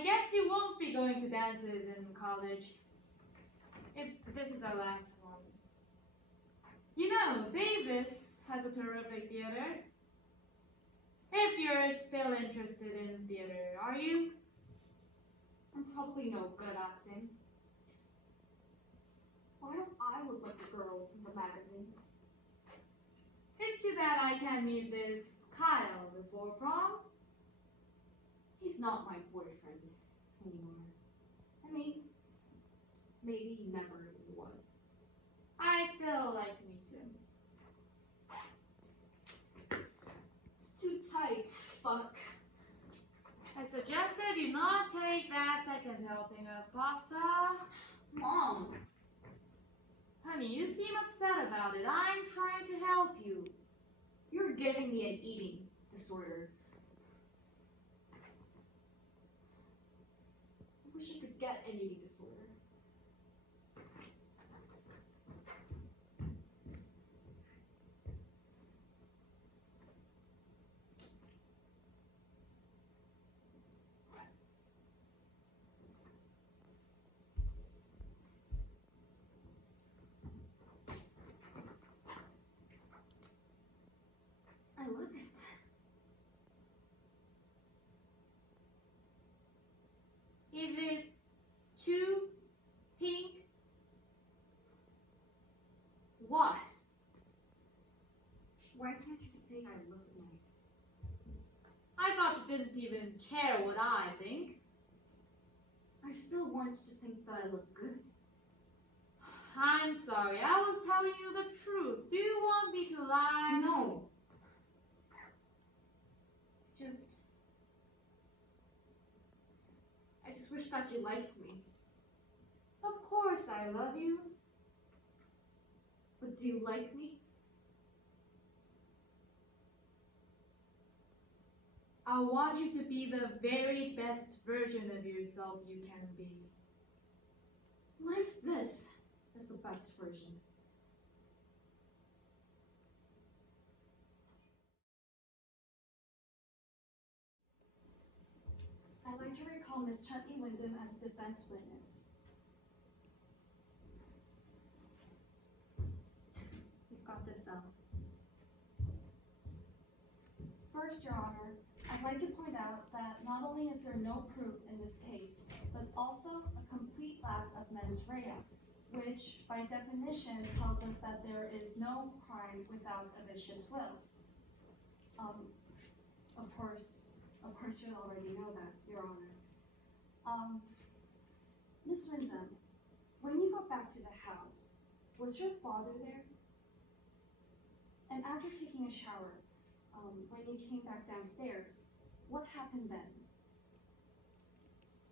I guess you won't be going to dances in college. This is our last one. You know, Davis has a terrific theater. If you're still interested in theater, are you? I'm probably no good at acting. Why don't I look like the girls in the magazines? It's too bad I can't meet this Kyle before prom. He's not my boyfriend anymore. I mean, maybe he never really was. I still like to meet him. It's too tight, fuck. I suggested you not take that second helping of pasta. Mom! Honey, you seem upset about it. I'm trying to help you. You're giving me an eating disorder. I wish I could get an eating disorder. I love it. Is it too pink? What? Why can't you say I look nice? I thought you didn't even care what I think. I still want you to think that I look good. I'm sorry, I was telling you the truth. Do you want me to lie? No. I just wish that you liked me. Of course I love you. But do you like me? I want you to be the very best version of yourself you can be. What if this is the best version? I'd like to recall Miss Chutney Wyndham as defense witness. You've got this cell. First, Your Honor, I'd like to point out that not only is there no proof in this case, but also a complete lack of mens rea, which by definition tells us that there is no crime without a vicious will. Of course you already know that, Your Honor. Miss Wyndham, when you got back to the house, was your father there? And after taking a shower, when you came back downstairs, what happened then?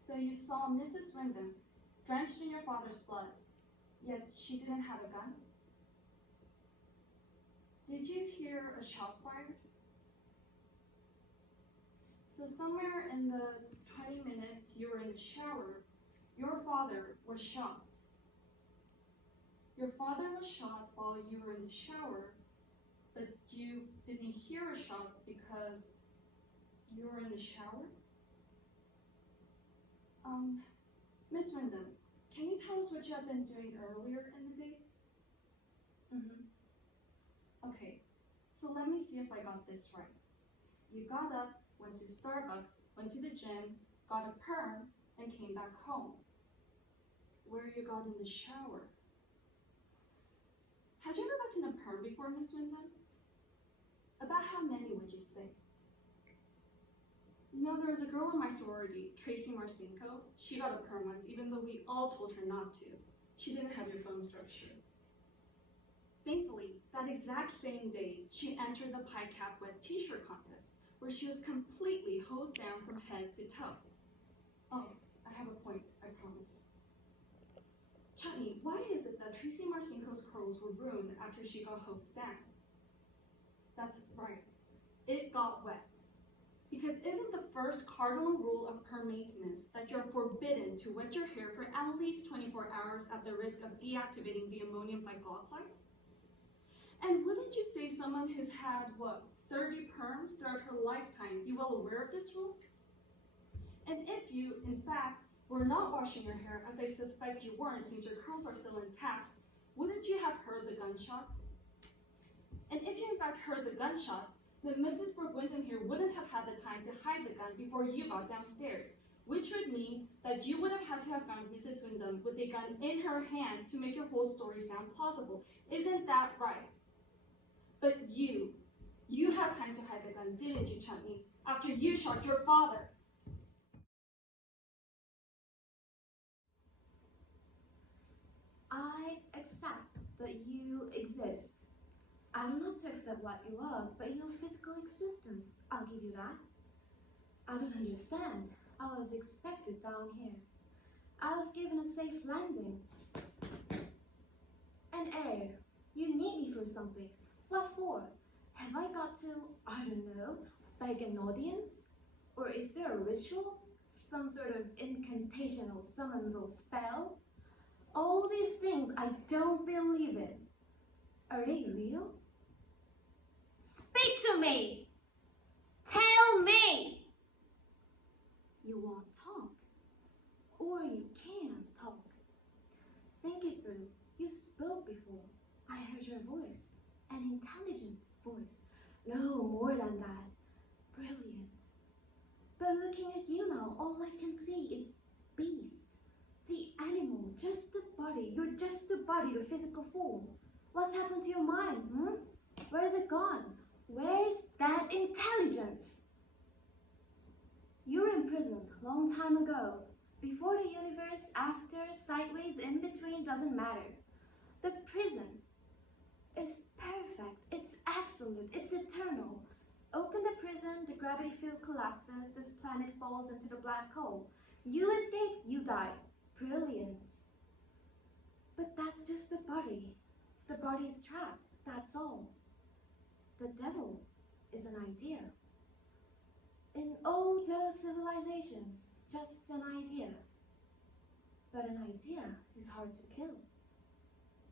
So you saw Mrs. Wyndham drenched in your father's blood, yet she didn't have a gun? Did you hear a shot fired? So somewhere in the 20 minutes you were in the shower, your father was shot. Your father was shot while you were in the shower, but you didn't hear a shot because you were in the shower? Miss Wyndham, can you tell us what you have been doing earlier in the day? Okay, so let me see if I got this right. You got up, went to Starbucks, went to the gym, got a perm, and came back home. Where you got in the shower? Had you ever gotten a perm before, Miss Wyndham? About how many would you say? No, there was a girl in my sorority, Tracy Marcinko. She got a perm once, even though we all told her not to. She didn't have your bone structure. Thankfully, that exact same day, she entered the pie cap wet t-shirt contest, where she was completely hosed down from head to toe. Oh, I have a point, I promise. Chutney, why is it that Tracy Marcinko's curls were ruined after she got hosed down? That's right, it got wet. Because isn't the first cardinal rule of perm maintenance that you're forbidden to wet your hair for at least 24 hours at the risk of deactivating the ammonium glycoside? And wouldn't you say someone who's had, 30 perms throughout her lifetime be well aware of this rule? And if you, in fact, were not washing your hair, as I suspect you weren't since your curls are still intact, wouldn't you have heard the gunshot? And if you in fact heard the gunshot, then Mrs. Brooke Wyndham here wouldn't have had the time to hide the gun before you got downstairs, which would mean that you would have had to have found Mrs. Wyndham with a gun in her hand to make your whole story sound plausible. Isn't that right? But you had time to hide the gun, didn't you, Chutney, after you shot your father? I accept that you exist. I don't have to accept what you are, but your physical existence, I'll give you that. I don't understand. I was expected down here. I was given a safe landing. An air. You need me for something. What for? Have I got to, I don't know, beg an audience? Or is there a ritual? Some sort of incantational summons or spell? All these things I don't believe in. Are they real? Speak to me! Tell me! You won't talk. Or you can't talk. Think it through. You spoke before. I heard your voice. An intelligent voice. No, more than that. Brilliant. But looking at you now, all I can see is beast. The animal, just the body. You're just the body, the physical form. What's happened to your mind, Where's it gone? Where's that intelligence? You were imprisoned long time ago. Before the universe, after, sideways, in between, doesn't matter. The prison is perfect. It's absolute. It's eternal. Open the prison, the gravity field collapses, this planet falls into the black hole. You escape, you die. Brilliant. But that's just the body. The body's trapped, that's all. The devil is an idea. In older civilizations, just an idea. But an idea is hard to kill.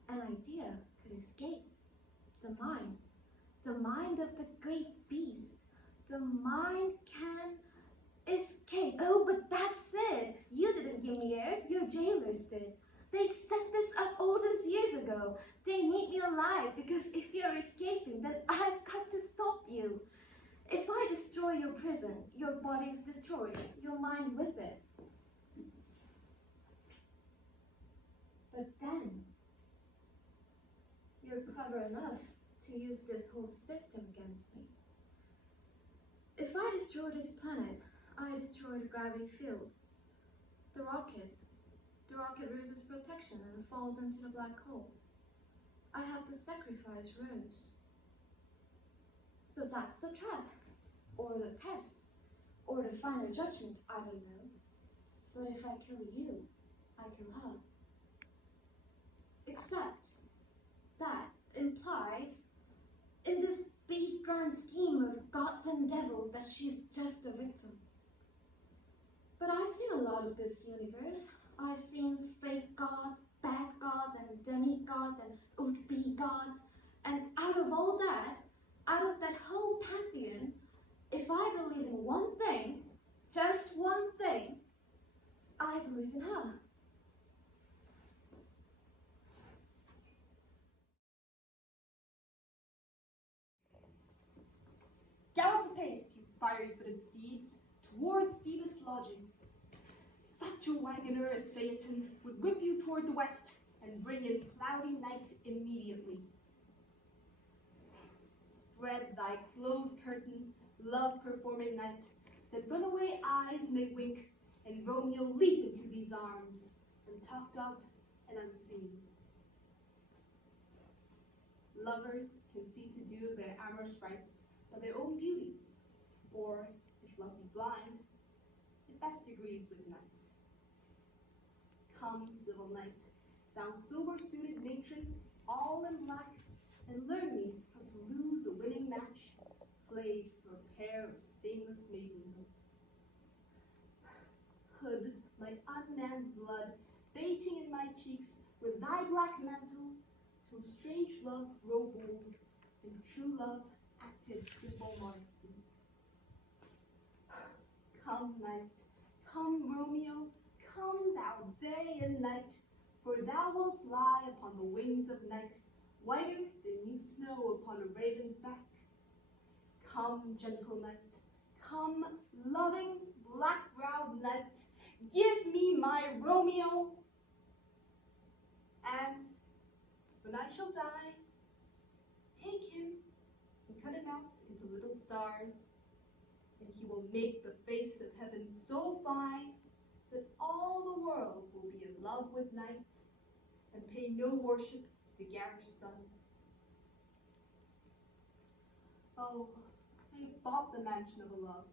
An idea could escape. The mind of the great beast. The mind can escape. Oh, but that's it. You didn't give me air, your jailers did. They set this up all those years ago. They need me alive because if you're escaping, then I've got to stop you. If I destroy your prison, your body is destroyed, your mind with it. But then, you're clever enough to use this whole system against me. If I destroy this planet, I destroy the gravity field. The rocket loses protection and falls into the black hole. I have to sacrifice Rose. So that's the trap, or the test, or the final judgment, I don't know. But if I kill you, I kill her. Except that implies, in this big grand scheme of gods and devils, that she's just a victim. But I've seen a lot of this universe. I've seen fake gods, bad gods, and demigods, and would-be gods. And out of all that, out of that whole pantheon, if I believe in one thing, just one thing, I believe in her. Gallop apace, you fiery-footed steeds, towards Phoebus' lodging. Such a wagoner as Phaeton would whip you toward the west and bring in cloudy night immediately. Spread thy closed curtain, love-performing night, that runaway eyes may wink, and Romeo leap into these arms, untalked of and unseen. Lovers can see to do their amorous rites by their own beauties, or, if love be blind, it best agrees with night. Come, civil night, thou sober-suited matron, all in black, and learn me how to lose a winning match, played for a pair of stainless maidenhoods. Hood, my unmanned blood, bating in my cheeks with thy black mantle, till strange love grow bold, and true love acted simple modesty. Come, night, Come, Romeo, come thou day and night, for thou wilt fly upon the wings of night, whiter than new snow upon a raven's back. Come, gentle knight, come, loving, black-browed knight, give me my Romeo. And when I shall die, take him and cut him out into little stars, and he will make the face of heaven so fine that all the world will be in love with night and pay no worship to the garish sun. Oh, I have bought the mansion of a love,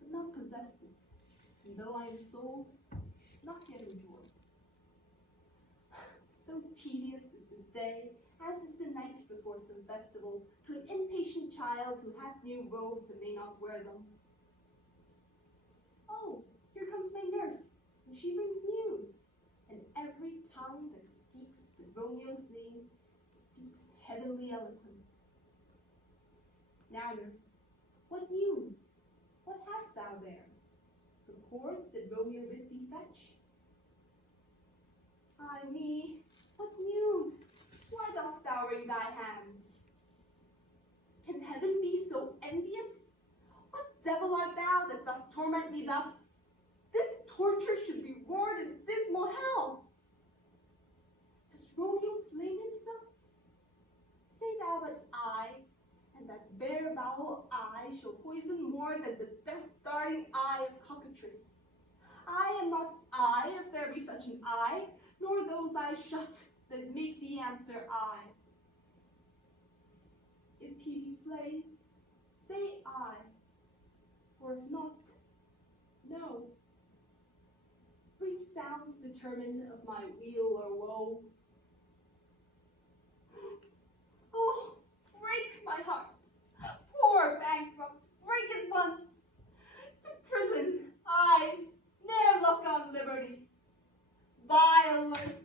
but not possessed it, and though I am sold, not yet enjoyed. So tedious is this day, as is the night before some festival, to an impatient child who hath new robes and may not wear them. Oh, here comes my nurse, and she brings news, and every tongue that speaks with Romeo's name speaks heavenly eloquence. Now, nurse, what news? What hast thou there? The cords that Romeo bid thee fetch? Ay me, what news? Why dost thou wring thy hands? Can heaven be so envious? What devil art thou that dost torment me thus? This torture should be roared in dismal hell. Has Romeo slain himself? Say thou that I, and that bare vowel I, shall poison more than the death-darting eye of cockatrice. I am not I, if there be such an eye, nor those eyes shut that make the answer I. If he be slain, say I, or if not, no. Brief sounds determine of my weal or woe. Oh, break my heart, poor bankrupt, break it once. To prison, eyes, ne'er look on liberty. Vile earth,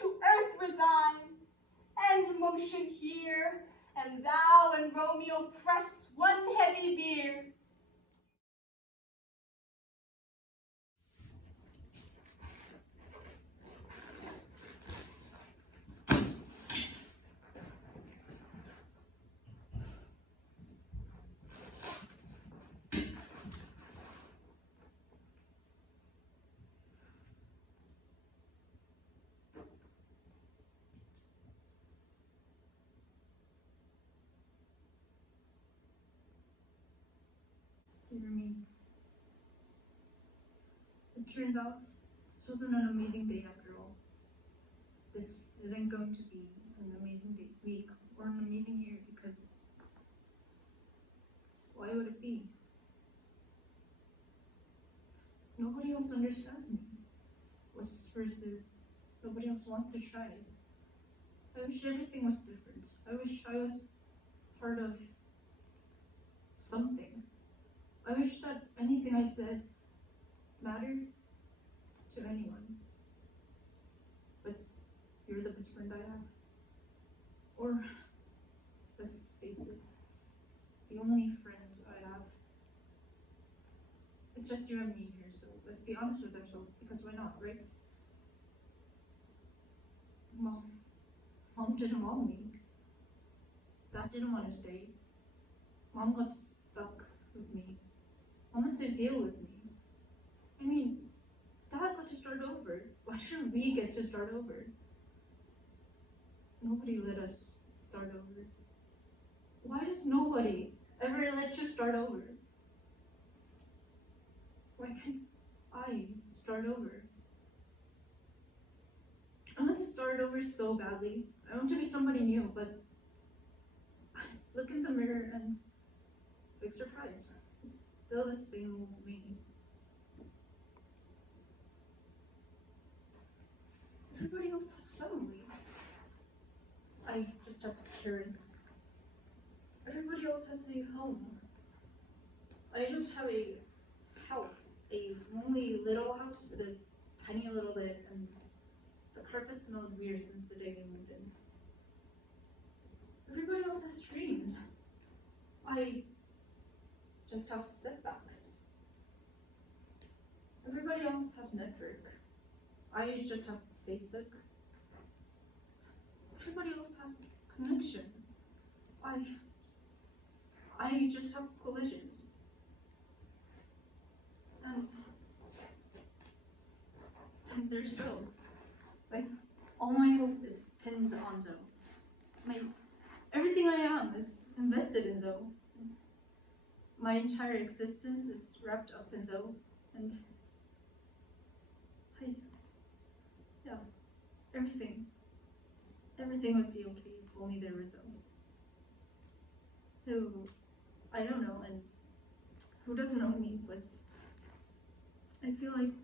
to earth resign, and motion here, and thou and Romeo press one heavy bier. Dear me. It turns out this wasn't an amazing day after all. This isn't going to be an amazing week or an amazing year because why would it be? Nobody else understands me. Whispers nobody else wants to try it. I wish everything was different. I wish I was part of something. I wish that anything I said mattered to anyone. But you're the best friend I have. Or, let's face it, the only friend I have. It's just you and me here, so let's be honest with ourselves, because why not, right? Mom didn't want me. Dad didn't want to stay. Mom got stuck with me. Mom had to deal with me. I mean, Dad got to start over. Why shouldn't we get to start over? Nobody let us start over. Why does nobody ever let you start over? Why can't I start over? I want to start over so badly. I want to be somebody new, but I look in the mirror and big surprise. It's still the same old me. Everybody else has family. I just have parents. Everybody else has a home. I just have a house, a lonely little house with a tiny little bed, and the carpet smelled weird since the day we moved in. Everybody else has dreams. I just have setbacks. Everybody Everybody else has network. I just have Facebook. Everybody else has connection. I just have collisions. And there's Zoe. Like, all my hope is pinned on Zoe. Everything I am is invested in Zoe. My entire existence is wrapped up in Zoe. And everything would be okay if only there was Zoe. Who I don't know, and who doesn't know me, but I feel like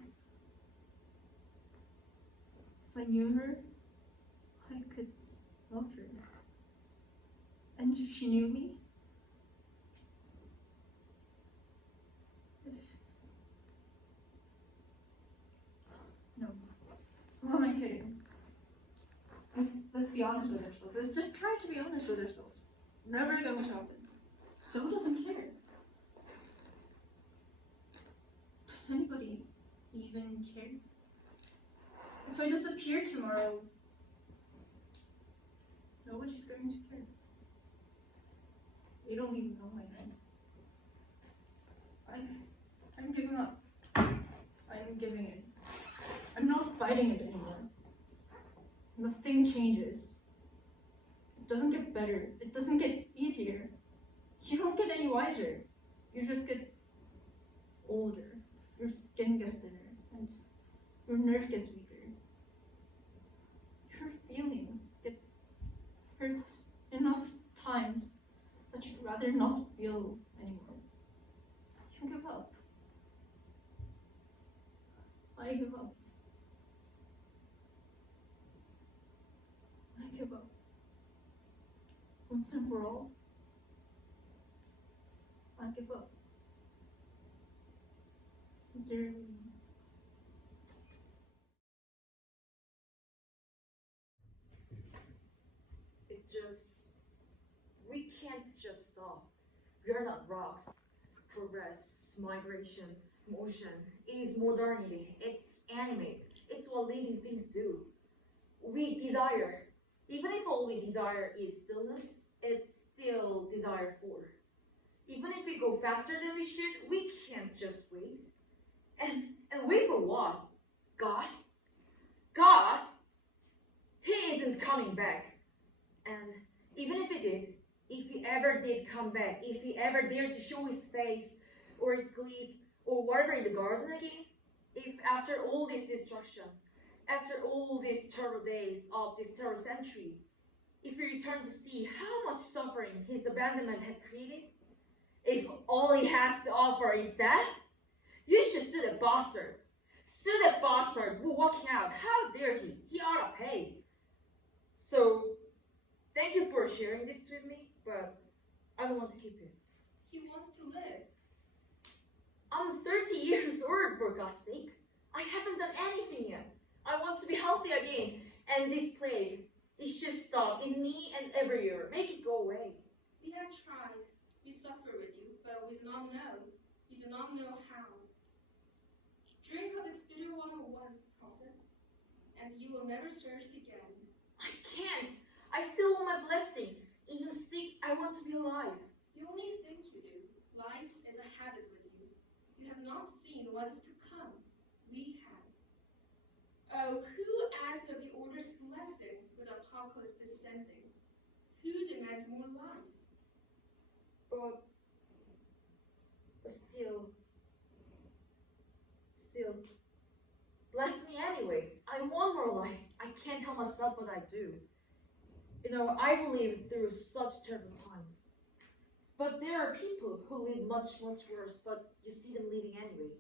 if I knew her, I could love her. And if she knew me, no. Who am I kidding? Let's be honest with ourselves. Let's just try to be honest with ourselves. Never going to happen. Zoe doesn't care. Does anybody even care? If I disappear tomorrow, nobody's going to care. They don't even know my name. I'm giving up. I'm giving in. I'm not fighting it anymore. Nothing changes. It doesn't get better. It doesn't get easier. You don't get any wiser. You just get older. Your skin gets thinner, and your nerve gets weaker. Your feelings get hurt enough times that you'd rather not feel anymore. You give up. I give up. I give up. Once and for all, I give up. Sincerely. We can't just stop. We are not rocks. Progress, migration, motion is modernity. It's animate. It's what living things do. We desire. Even if all we desire is stillness, it's still desired for. Even if we go faster than we should, we can't just wait. And wait for what? God? God? He isn't coming back. And even if he did, if he ever did come back, if he ever dared to show his face or his glee or whatever in the garden again, if after all this destruction, after all these terrible days of this terrible century, if he returned to see how much suffering his abandonment had created, if all he has to offer is death, you should sue that bastard. Sue that bastard for walking out. How dare he? He ought to pay. So, thank you for sharing this with me, but I don't want to keep it. He wants to live. I'm 30 years old, for God's sake. I haven't done anything yet. I want to be healthy again, and this plague, it should stop in me and everywhere. Make it go away. We have tried. We suffer with you, but we do not know. You do not know how. Drink of its bitter water once, prophet, and you will never thirst again. I can't. I still want my blessing. Even sick, I want to be alive. You only think you do. Life is a habit with you. You have not seen what is to come. We have. Oh, who asks of the order's blessing with apocalypse descending? Who demands more life? But still, bless me anyway. I want more life. I can't help myself what I do. You know, I've lived through such terrible times. But there are people who live much, much worse, but you see them living anyway.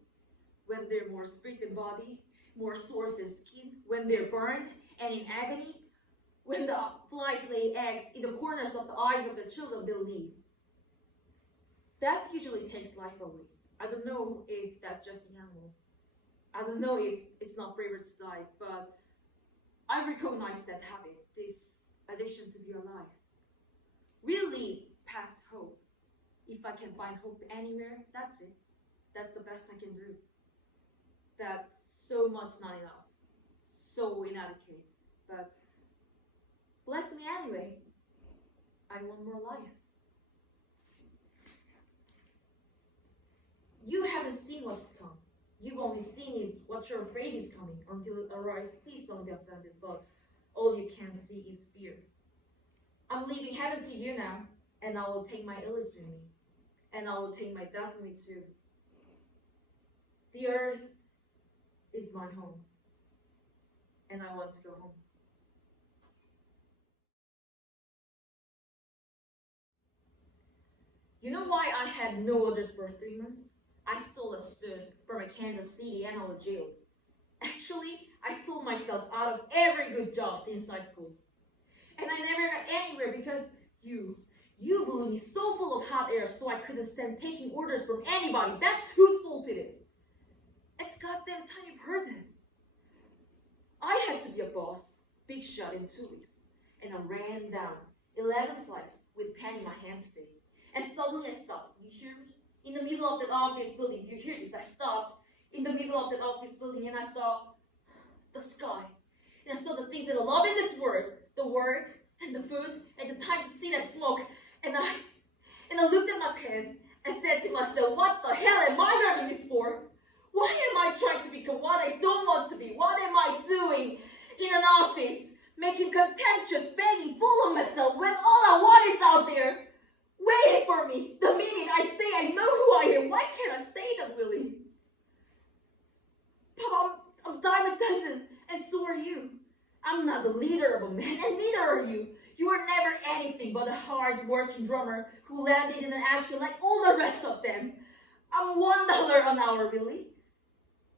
When they're more spirit than body, more sores than skin, when they're burned and in agony, when the flies lay eggs in the corners of the eyes of the children they leave. Death usually takes life away. I don't know if that's just an animal. I don't know if it's not braver to die, but I recognize that habit, this addiction to be alive. We live past hope. If I can find hope anywhere, that's it. That's the best I can do. That's so much not enough. So inadequate. But bless me anyway. I want more life. You haven't seen what's to come. You've only seen is what you're afraid is coming until it arrives. Please don't be offended, but all you can see is fear. I'm leaving heaven to you now, and I will take my illness with me, and I will take my death with me too. The earth is my home, and I want to go home. You know why I had no orders for 3 months? I stole a suit from a Kansas City and I was jailed. Actually, I sold myself out of every good job since high school. And I never got anywhere because you blew me so full of hot air so I couldn't stand taking orders from anybody. That's whose fault it is. It's goddamn time you've heard it. I had to be a boss, big shot in 2 weeks. And I ran down 11 flights with pen in my hand today. And suddenly I stopped. You hear me? In the middle of that office building. Do you hear this? I stopped in the middle of that office building and I saw the sky. And I saw the things that I love in this world. The work and the food and the time to sit and smoke. And I looked at my pen and said to myself, what the hell am I learning this for? Why am I trying to become what I don't want to be? What am I doing in an office? Making contemptuous, begging, full of myself when all I want is out there. Waiting for me. The minute I say I know who I am, why can't I say that, Willie? Papa, I'm Diamond Dozen, and so are you. I'm not the leader of a man, and neither are you. You are never anything but a hard-working drummer who landed in an ashcan like all the rest of them. I'm $1 an hour, Willie.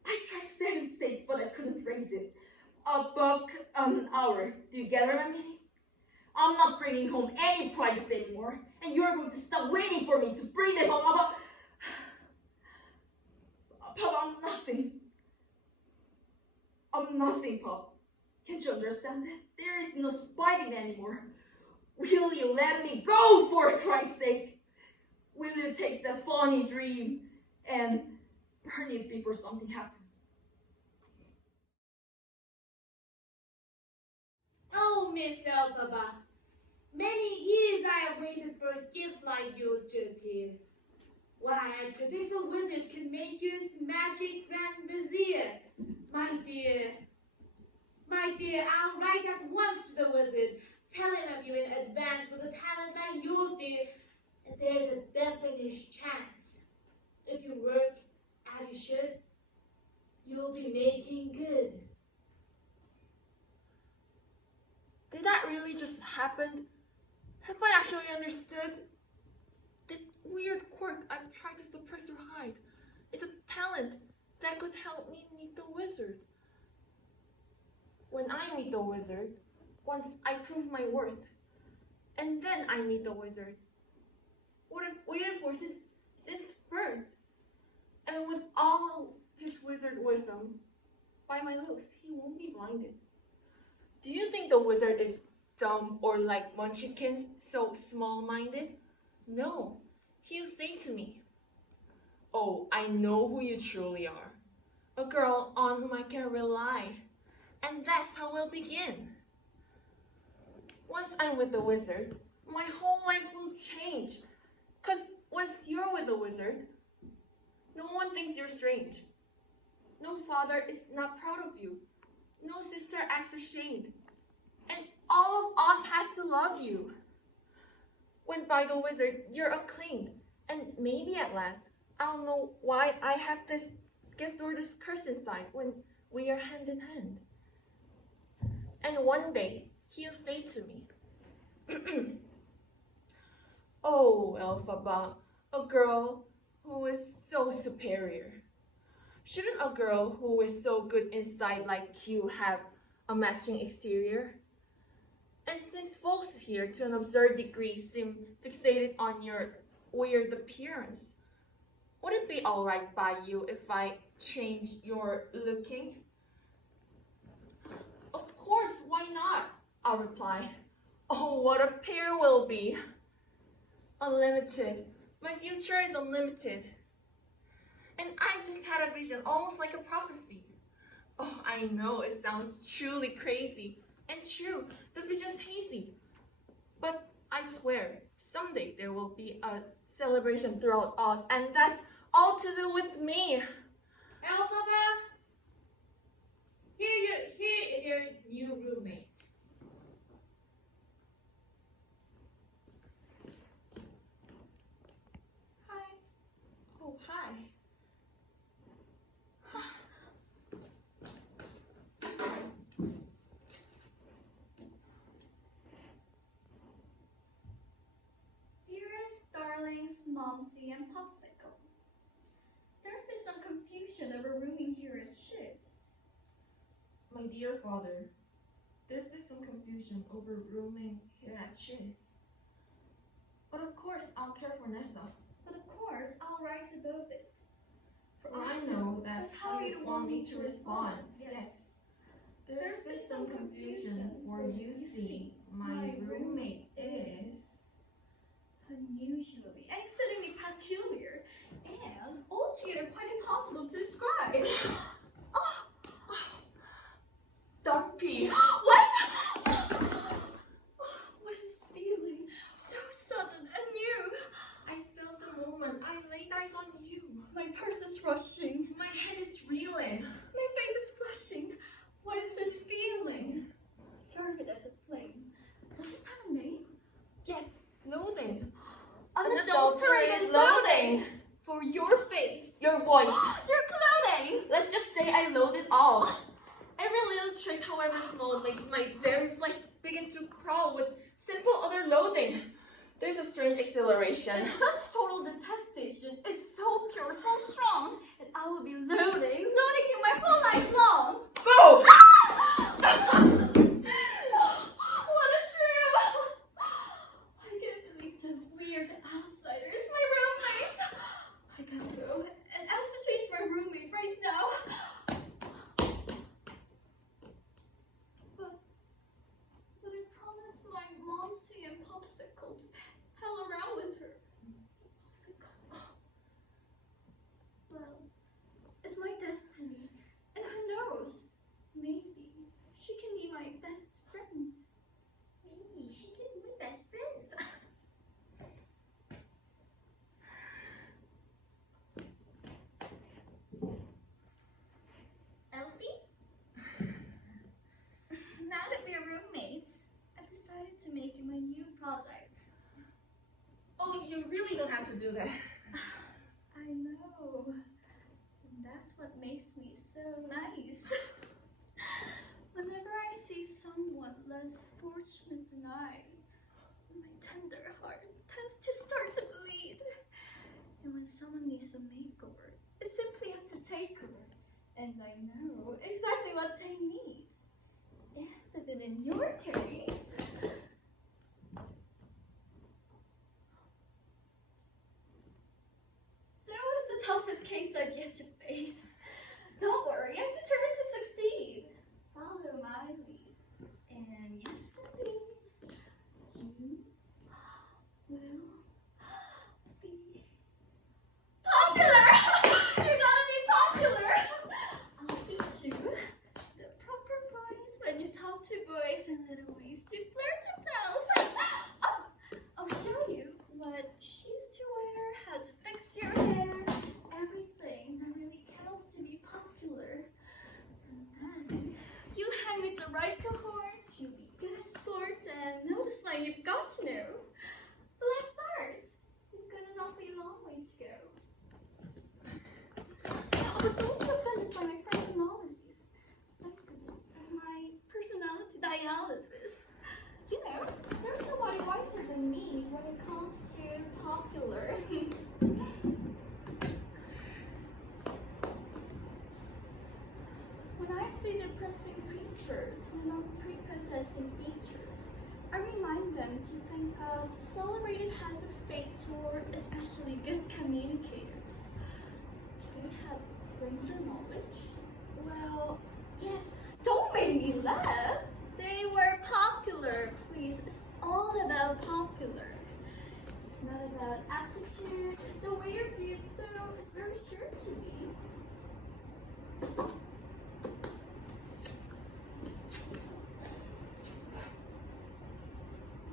I tried 7 states, but I couldn't raise it. $1 an hour. Do you get what I mean? I'm not bringing home any prizes anymore, and you're going to stop waiting for me to bring them home. Papa, I'm nothing. I'm nothing, Pop. Can't you understand that? There is no spiting anymore. Will you let me go, for Christ's sake? Will you take that funny dream and burn it before something happens? Oh, Miss Elphaba, many years I have waited for a gift like yours to appear. Why, I predict a wizard can make you his magic grand vizier. My dear, I'll write at once to the wizard, tell him of you in advance with a talent like yours, dear. And there's a definite chance. If you work as you should, you'll be making good. Did that really just happen? Have I actually understood? This weird quirk I've tried to suppress or hide is a talent that could help me meet the wizard. When I meet the wizard, once I prove my worth, and then I meet the wizard, would have waited for since birth, and with all his wizard wisdom, by my looks, he won't be blinded. Do you think the wizard is dumb or like munchkins, so small-minded? No, he'll say to me, "Oh, I know who you truly are. A girl on whom I can rely." And that's how we'll begin. Once I'm with the wizard, my whole life will change. Because once you're with the wizard, no one thinks you're strange. No father is not proud of you. No sister acts ashamed. And all of us has to love you. When by the wizard, you're acclaimed. And maybe at last, I'll know why I have this gift or this curse inside when we are hand in hand. And one day, he'll say to me, "Oh, Elphaba, a girl who is so superior. Shouldn't a girl who is so good inside like you have a matching exterior? And since folks here to an absurd degree seem fixated on your weird appearance, would it be alright by you if I change your looking?" "Of course, why not?" I'll reply. "Oh, what a pair we'll be. Unlimited. My future is unlimited. And I just had a vision, almost like a prophecy. Oh, I know it sounds truly crazy. And true, the vision's hazy. But I swear, someday there will be a celebration throughout Oz, and that's all to do with me. Elphaba, here is your new roommate. Hi. Oh, hi. Dearest darlings, Momsy and Popsicle. There's been some confusion over rooming here at Shiz. My dear father, there's been some confusion over rooming here at Shiz. But of course, I'll care for Nessa. But of course, I'll rise above it. For I know that's how you'd want me to respond. Yes. There's been some confusion, for you see, my roommate is unusually, exceedingly peculiar, and altogether quite impossible to describe. Dumpy. What? What is this feeling? So sudden and new. I felt the moment I laid eyes on you. My purse is rushing. My head is reeling. My face is flushing. What is this feeling? Serve it as a flame. Does it have a name? Yes, loathing. Unadulterated loathing for your face, Your voice. your clothing. Let's just say I loathe it all. Every little trait, however small, makes my very flesh begin to crawl with simple utter loathing. There's a strange exhilaration. And such total detestation is so pure, so strong, that I will be loathing you my whole life long. Boo! What a true! I can't believe the weird outsider is my roommate. I gotta go and ask to change my roommate right now. But I promised my Momsy and Popsicle to hell around with her. Well, it's my destiny, and who knows? Maybe she can be my best friend. Maybe she can be my best friends. Elfie? Now that we're roommates, I've decided to make it my new project. Oh, you really don't have to do that. I know. And that's what makes me so nice. Whenever I see someone less fortunate than I, my tender heart tends to start to bleed. And when someone needs a makeover, it's simply a takeover. And I know exactly what they need. And even in your case, that was the toughest case I've yet to face. Don't worry, I'm determined to succeed. Follow my lead. And yes, indeed, you will be popular! You're gonna be popular! I'll teach you the proper voice when you talk to boys and little ways to flirt and bounce. I'll show you what shoes to wear, how to fix your hair, everything that really counts to be popular. And then you hang with the right cohorts, you'll be good at sports, and know the slang you've got to know. So let's start. We've got an awfully long way to go. Oh, but don't be offended by my personalities. That's my personality dialysis. You know, there's nobody wiser than me when it comes to popular. When I see depressing creatures who have prepossessing features, I remind them to think of celebrated heads of states who are especially good communicators. Do they have brains or knowledge? Well, yes. Don't make me laugh. They were popular, please. It's all about popular. It's not about aptitude, it's the way your beard so is very sure to be.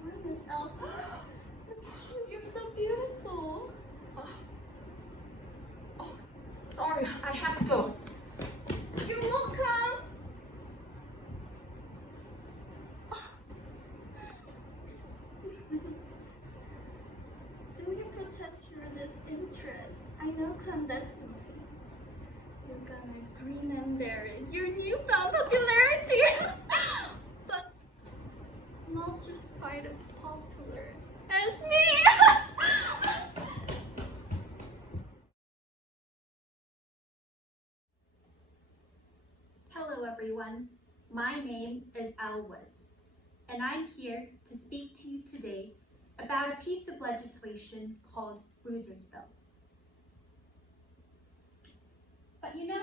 Hi, Miss Elf. Look at you, you're so beautiful. Oh, sorry, I have to go. You're welcome. Do you protest your disinterest? I know clandestinely. You're gonna grin and bear it. Your newfound popularity! But not just quite as popular as me! Hello everyone, my name is Elle Woods, and I'm here to speak to you today about a piece of legislation called Bruiser's Bill. But you know,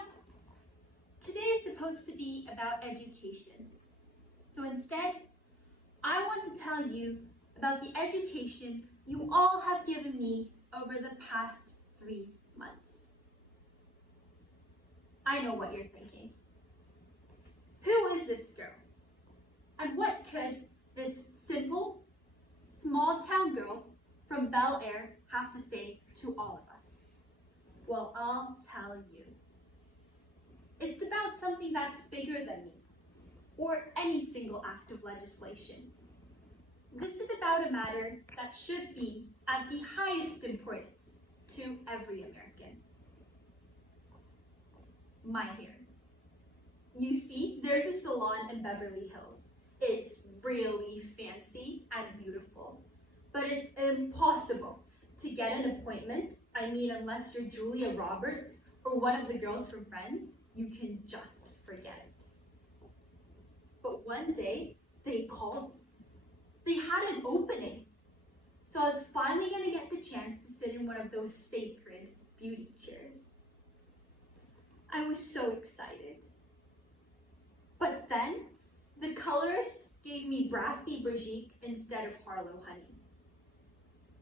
today is supposed to be about education. So instead, I want to tell you about the education you all have given me over the past 3 months. I know what you're thinking. Who is this girl? And what could this simple, small-town girl from Bel Air have to say to all of us? Well, I'll tell you. It's about something that's bigger than me, or any single act of legislation. This is about a matter that should be at the highest importance to every American. My hair. You see, there's a salon in Beverly Hills. It's really fancy and beautiful, but it's impossible to get an appointment. I mean, unless you're Julia Roberts or one of the girls from Friends, you can just forget it. But one day, they called me. They had an opening. So I was finally gonna get the chance to sit in one of those sacred beauty chairs. I was so excited. But then, the colorist gave me Brassy Brigitte instead of Harlow Honey.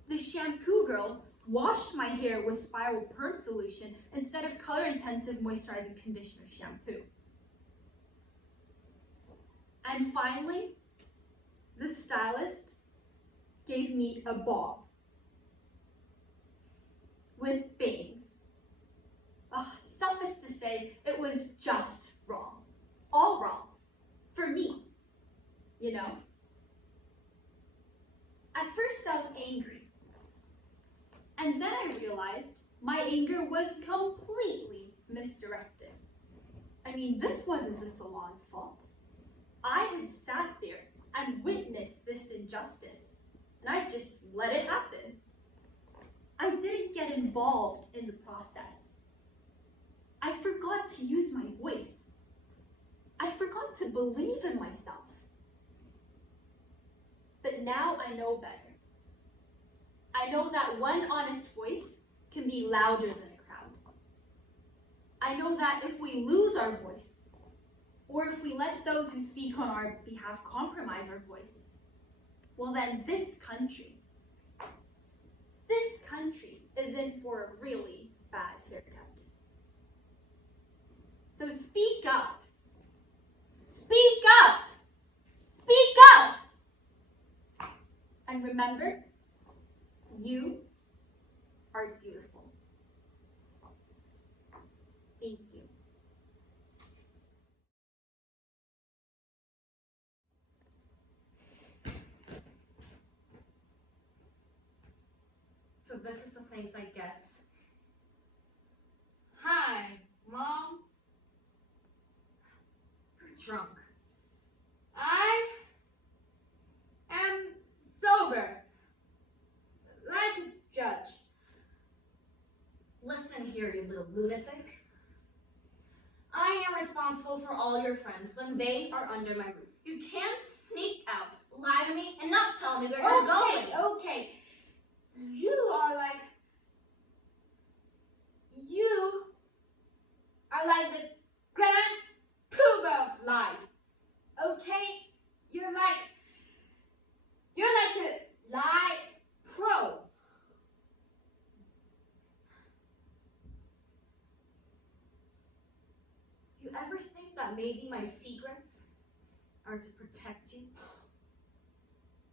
The shampoo girl washed my hair with Spiral Perm Solution instead of Color Intensive Moisturizing Conditioner shampoo. And finally, the stylist gave me a bob with bangs. Suffice to say, it was just wrong. All wrong. For me, you know. At first I was angry. And then I realized my anger was completely misdirected. I mean, this wasn't the salon's fault. I had sat there and witnessed this injustice, and I just let it happen. I didn't get involved in the process. I forgot to use my voice. I forgot to believe in myself. But now I know better. I know that one honest voice can be louder than a crowd. I know that if we lose our voice, or if we let those who speak on our behalf compromise our voice, well then this country is in for a really bad haircut. So speak up. Speak up! Speak up! And remember, you are beautiful. Thank you. So this is the things I get. Hi, Mom. You're drunk. I am sober, like a judge. Listen here, you little lunatic. I am responsible for all your friends when they are under my roof. You can't sneak out, lie to me, and not tell me where you're going. Okay. You are like the grand poobah of lies. Okay? You're like a lie pro. that maybe my secrets are to protect you,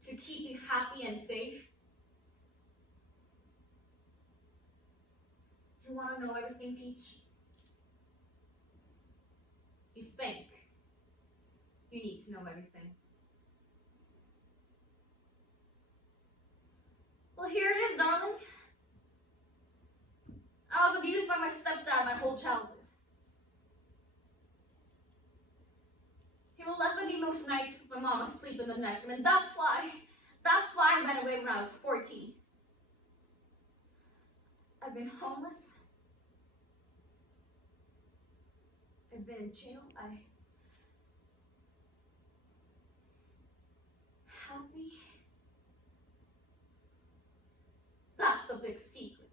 to keep you happy and safe. You want to know everything, Peach? You think you need to know everything. Well, here it is, darling. I was abused by my stepdad my whole childhood. He would let me most nights with my mom asleep in the next room, and that's why I ran away when I was 14. I've been homeless. I've been in jail. Happy. That's the big secret.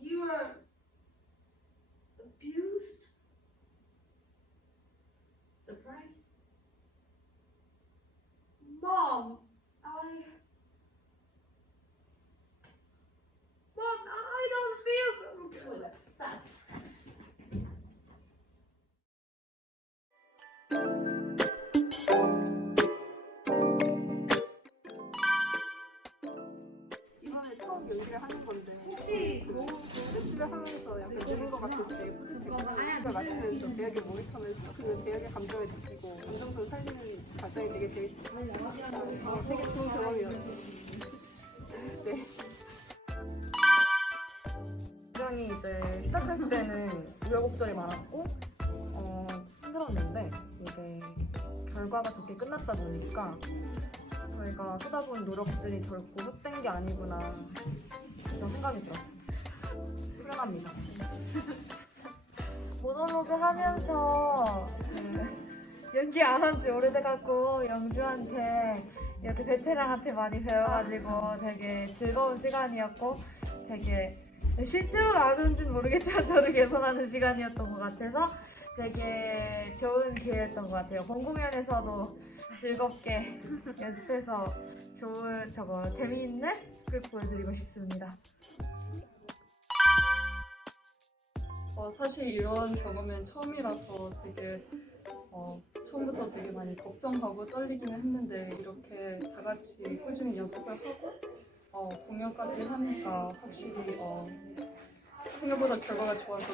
You were abused? Surprised? Mom, I don't feel so good. That's 이번에 처음 연기를 하는 건데 혹시 연습을 하면서 약간 느린 것 같을 때 그걸 맞추면서 배역에 몰입하면서 그 배역의 감정을 느끼고 감정선을 살리는 과정이 되게 재밌었어요. 되게 좋은 경험이었어요. 네. 굉장히 이제 시작할 때는 우여곡절이 많았고 힘들었는데 이제 결과가 좋게 끝났다 보니까 저희가 쏟아부은 노력들이 결코 헛된 게 아니구나 이런 생각이 들었어요. 훌륭합니다. 모놀로그 하면서 연기 안 한 지 오래돼갖고 영주한테 이렇게 베테랑한테 많이 배워가지고 되게 즐거운 시간이었고 되게 실제로 나오는지는 모르겠지만 저를 개선하는 시간이었던 것 같아서 되게 좋은 기회였던 것 같아요. 본 공연에서도 즐겁게 연습해서 좋은 재미있는 스크립트 보여드리고 싶습니다. 사실 이런 경험은 처음이라서 되게 처음부터 되게 많이 걱정하고 떨리기는 했는데 이렇게 다 같이 꾸준히 연습을 하고 공연까지 하니까 확실히 생각보다 결과가 좋아서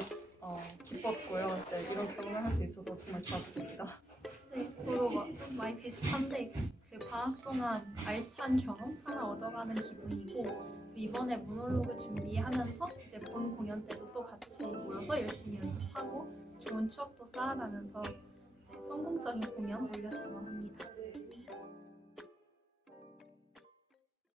기뻤고요. 네, 이런 경험을 할 수 있어서 정말 좋았습니다. 네, 저도 많이 비슷한데 그 방학 동안 알찬 경험 하나 얻어가는 기분이고 이번에 모놀로그 준비하면서 이제 본 공연 때도 또 같이 모여서 열심히 연습하고 좋은 추억도 쌓아가면서 네, 성공적인 공연 올렸으면 합니다.